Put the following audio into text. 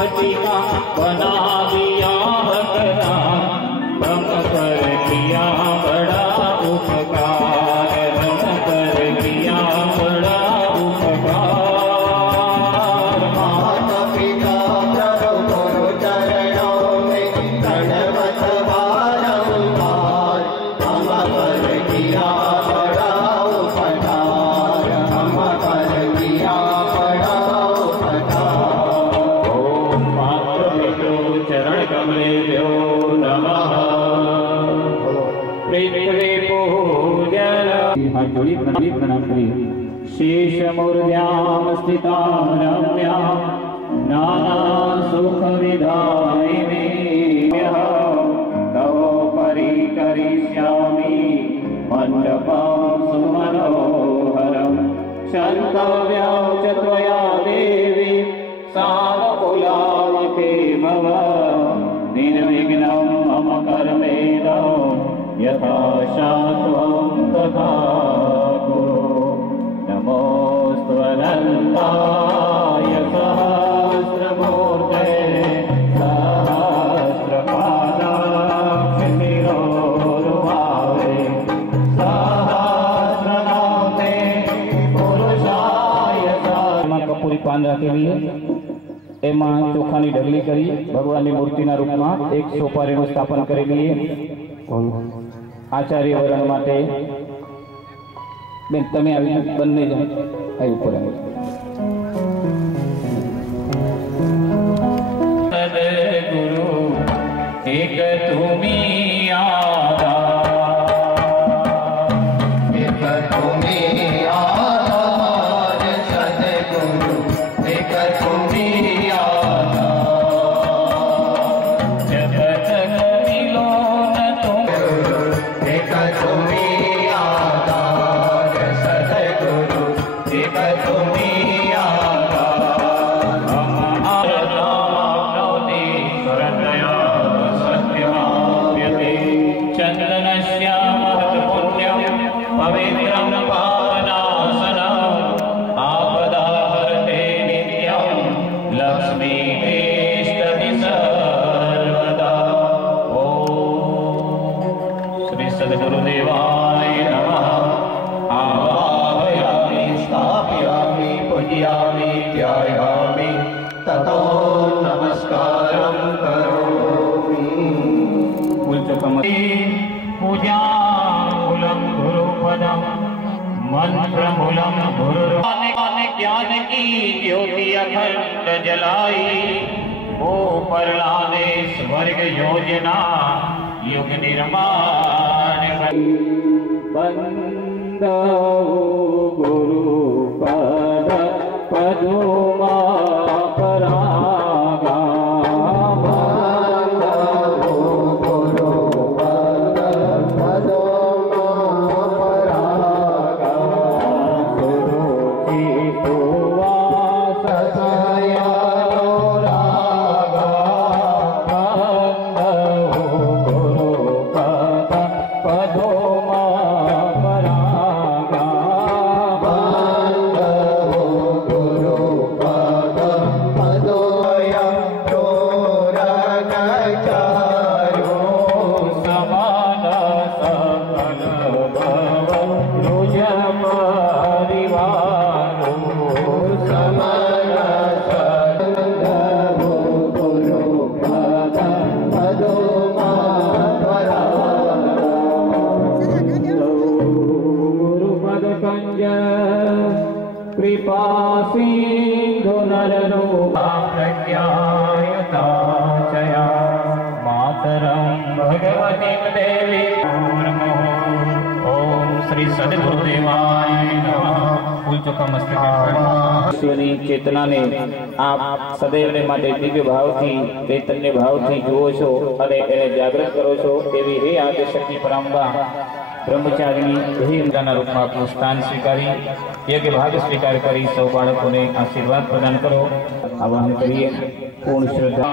पतिका बना दिया भगवान, हम पर किया बड़ा उपकार, हम पर किया बड़ा उपकार। माता पिता प्रभु गुरु चरणों में दंडवत बारंबार, हम पर किया बड़ा उपकार, हम पर किया बड़ा उपकार। ओम मातृभ्यो चरण कमलेभ्यो नमः। पृथ्वी पूजन हाथ जोड़ी प्रणाम करिए। शेष मूर्ध्याम स्थितां रम्यां नाना सुख विधायिनी तव परिकरिष्यामि मंडपं सुमनोहरं। क्षन्तव्यं च त्वया देवी सानुकूलामपि भव, निर्विघ्नं मम कर्मेण यथा शाश्वतं तथा कुरु। नमोऽस्तु अनन्ताय सहस्रमूर्ते सहस्रपादाय शिरोरुभावे सहस्रनामे पुरुषाय कपूरी पान राखेली एमां ચોખાની ઢગલી કરી ભગવાનની મૂર્તિના રૂપમાં એક સોપારીનું સ્થાપન કરેલી આચાર્ય વરણ માટે બેન તમે આવી બંને જણ આવી ઉપર આવે। સદગુરુ એક તુમી આધાર, एक तुम्ही आधार, सद्गुरु एक तुम्ही आधार। जगत मिलो न तुम एक तुम्ही आधार, सद्गुरु एक तुम्ही आधार। हम आराधनामि शरणया सत्यमाप्यते। चन्दनस्यामहत् पुण्यं पवित्रं पावनासनम्, आपदाहरते नित्यं लक्ष्मी तिष्ठति सर्वदा। ॐ श्री सद्गुरुदेवाय नमः। आवाहयामि स्थापयामि पूजयामि ध्यायामि ततो नमस्कारं करोमि। पूजामूलं गुरुपदं मंत्रमूलं गुरु ज्ञान की ज्योति अखंड जलाई। वो प्रहलादे स्वर्ग योजना युग निर्माण बंदो गुरु पद पदुमा परागा। कृपा सिंधु नररूपा प्रज्ञायुताचया मातरं भगवतीं देवी ओम श्री सद्गुरुदेवाय नमः। फूल चोखा मस्तकની ચેતનાને આપ સદૈવને માટે દિવ્ય ભાવથી ચૈતન્ય ભાવથી જુઓ છો અને એને જાગૃત કરો છો। એવી હે આદ્યશક્તિ પરાંબા ब्रह्मचारिणी हिंदाना रूप में आपनु स्थान स्वीकारी यज्ञ भाग स्वीकार करी सौ बाळको ने आशीर्वाद प्रदान करो। आवाहन करिए। पूर्ण श्रद्धा।